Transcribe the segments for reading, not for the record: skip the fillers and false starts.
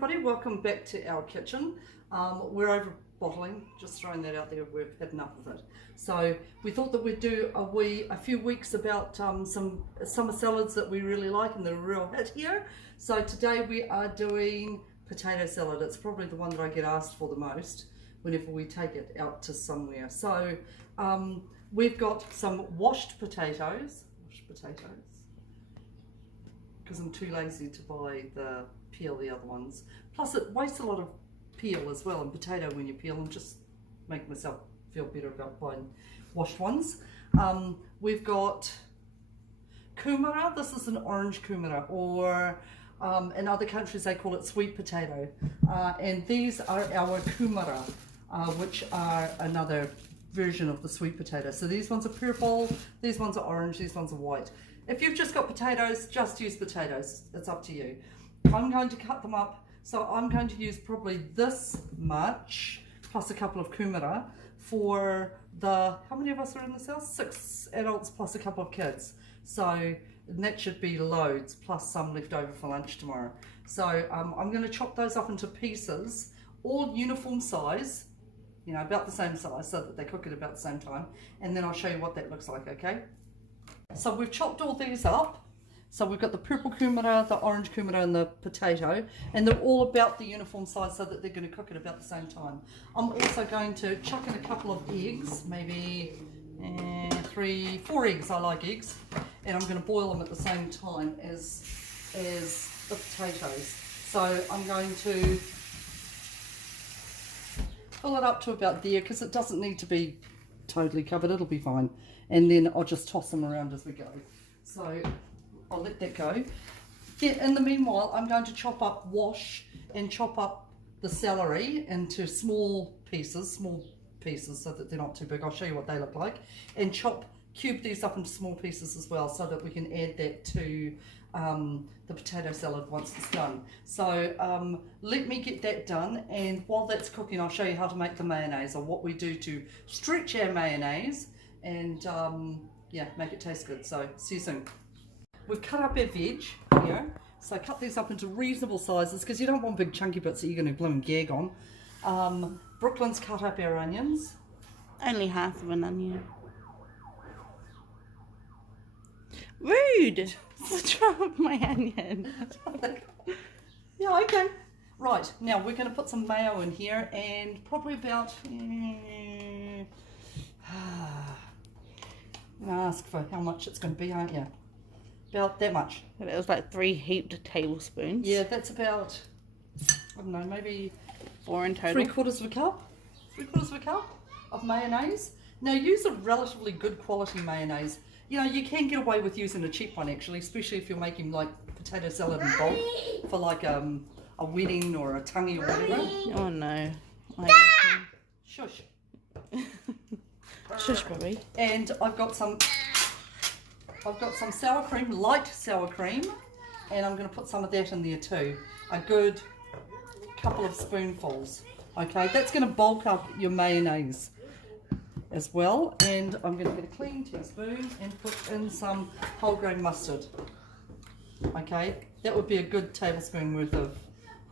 everybody, welcome back to our kitchen. We're over bottling, just throwing that out there, we've had enough of it. So we thought that we'd do a few weeks about some summer salads that we really like and they're a real hit here. So today we are doing potato salad. It's probably the one that I get asked for the most whenever we take it out to somewhere. So we've got some washed potatoes, because I'm too lazy to buy the the other ones. Plus it wastes a lot of peel as well, and potato when you peel, and just make myself feel better about buying washed ones. We've got kumara. This is an orange kumara, or in other countries they call it sweet potato, and these are our kumara, which are another version of the sweet potato. So these ones are purple, these ones are orange, these ones are white. If you've just got potatoes, just use potatoes, it's up to you. I'm going to cut them up, so I'm going to use probably this much plus a couple of kumara for the, how many of us are in this house? 6 adults plus a couple of kids. So that should be loads, plus some left over for lunch tomorrow. So I'm going to chop those up into pieces, all uniform size, you know, about the same size, so that they cook at about the same time, and then I'll show you what that looks like, okay? So we've chopped all these up. So we've got the purple kumara, the orange kumara, and the potato, and they're all about the uniform size so that they're going to cook at about the same time. I'm also going to chuck in a couple of eggs, maybe 3, 4 eggs. I like eggs, and I'm going to boil them at the same time as the potatoes. So I'm going to fill it up to about there, because it doesn't need to be totally covered, it'll be fine, and then I'll just toss them around as we go. So I'll let that go. Yeah, in the meanwhile, I'm going to wash and chop up the celery into small pieces, so that they're not too big. I'll show you what they look like, and cube these up into small pieces as well, so that we can add that to the potato salad once it's done. So let me get that done, and while that's cooking, I'll show you how to make the mayonnaise, or what we do to stretch our mayonnaise and yeah, make it taste good. So see you soon. We've cut up our veg here, so cut these up into reasonable sizes, because you don't want big chunky bits that you're going to bloom gag on. Brooklyn's cut up our onions. Only half of an onion. Rude! Drop my onion. Yeah, okay. Right, now we're going to put some mayo in here, and probably about ask for how much it's going to be, aren't you? About that much. It was like 3 heaped tablespoons. Yeah, that's about, I don't know, maybe 4 in total. 3/4 of a cup. 3/4 of a cup of mayonnaise. Now use a relatively good quality mayonnaise. You know, you can get away with using a cheap one actually, especially if you're making like potato salad in bulk for like a wedding or a tangi or whatever. Oh no. Shush. Shush, baby. And I've got some sour cream, light sour cream, and I'm going to put some of that in there too. A good couple of spoonfuls. Okay, that's going to bulk up your mayonnaise as well. And I'm going to get a clean teaspoon and put in some whole grain mustard. Okay, that would be a good tablespoon worth of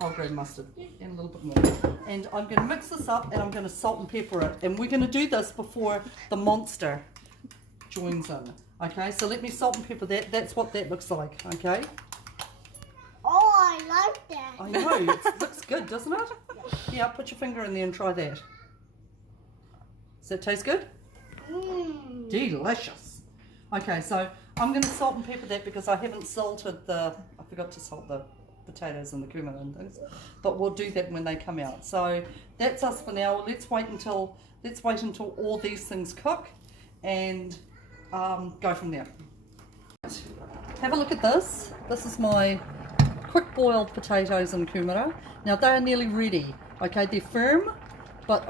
whole grain mustard, and a little bit more. And I'm going to mix this up, and I'm going to salt and pepper it. And we're going to do this before the monster joins in. Okay, so let me salt and pepper that. That's what that looks like, okay? Oh, I like that. I know, it looks good, doesn't it? Yeah, put your finger in there and try that. Does that taste good? Mmm. Delicious. Okay, so I'm going to salt and pepper that, because I haven't salted I forgot to salt the potatoes and the kumara and things, but we'll do that when they come out. So that's us for now. Let's wait until all these things cook, and go from there. Have a look at this. This is my quick boiled potatoes and kumara. Now they are nearly ready. Okay, they're firm, but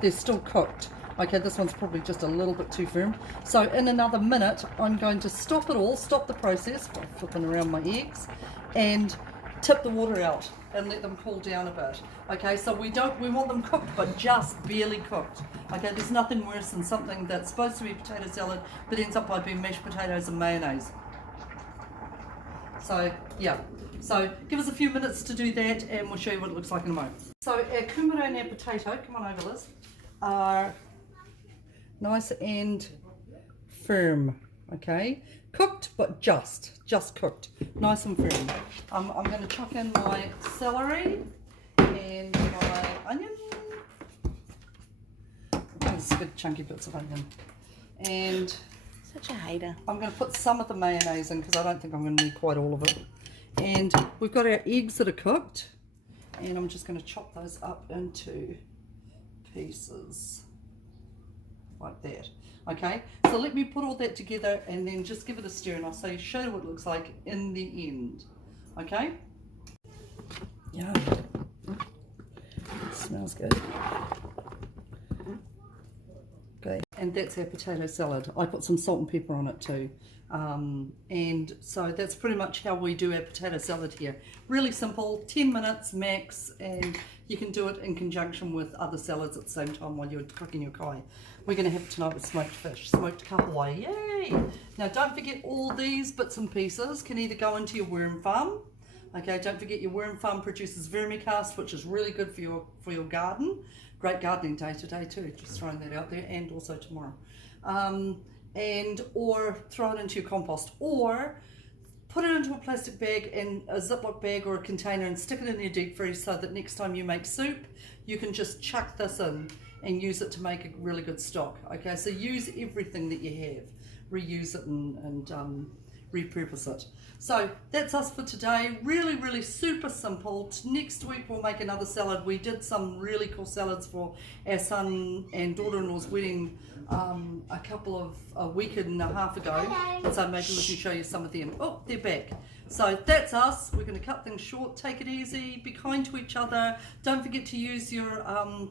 they're still cooked. Okay, this one's probably just a little bit too firm. So in another minute, I'm going to stop the process by flipping around my eggs, and tip the water out and let them cool down a bit. Okay, so we want them cooked, but just barely cooked. Okay, there's nothing worse than something that's supposed to be potato salad but ends up by being mashed potatoes and mayonnaise. So yeah, So give us a few minutes to do that and we'll show you what it looks like in a moment. So our kumara and our potato, come on over Liz, are nice and firm, okay? Cooked, but just cooked, nice and firm. I'm going to chuck in my celery and my onion. These big chunky bits of onion. And Such a hater. I'm going to put some of the mayonnaise in because I don't think I'm going to need quite all of it. And we've got our eggs that are cooked, and I'm just going to chop those up into pieces like that. Okay, so let me put all that together and then just give it a stir, and I'll show you what it looks like in the end. Okay? Yeah, smells good. Okay, and that's our potato salad. I put some salt and pepper on it too. And so that's pretty much how we do our potato salad here. Really simple, 10 minutes max, and you can do it in conjunction with other salads at the same time while you're cooking your kai. We're going to have tonight with smoked fish, smoked kahawai, yay! Now don't forget, all these bits and pieces can either go into your worm farm. Okay, don't forget your worm farm produces vermicast, which is really good for your garden. Great gardening day today too, just throwing that out there, and also tomorrow. Or throw it into your compost, or put it into a plastic bag and a Ziploc bag or a container and stick it in your deep freeze so that next time you make soup, you can just chuck this in and use it to make a really good stock. Okay, so use everything that you have, reuse it and repurpose it. So that's us for today. Really super simple. Next week we'll make another salad. We did some really cool salads for our son and daughter-in-law's wedding a week and a half ago, and so maybe we can show you some of them. Oh, they're back. So that's us. We're going to cut things short. Take it easy, be kind to each other. Don't forget to use your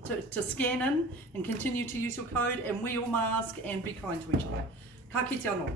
to scan in and continue to use your code, and wear your mask and be kind to each other. Ka kite anō.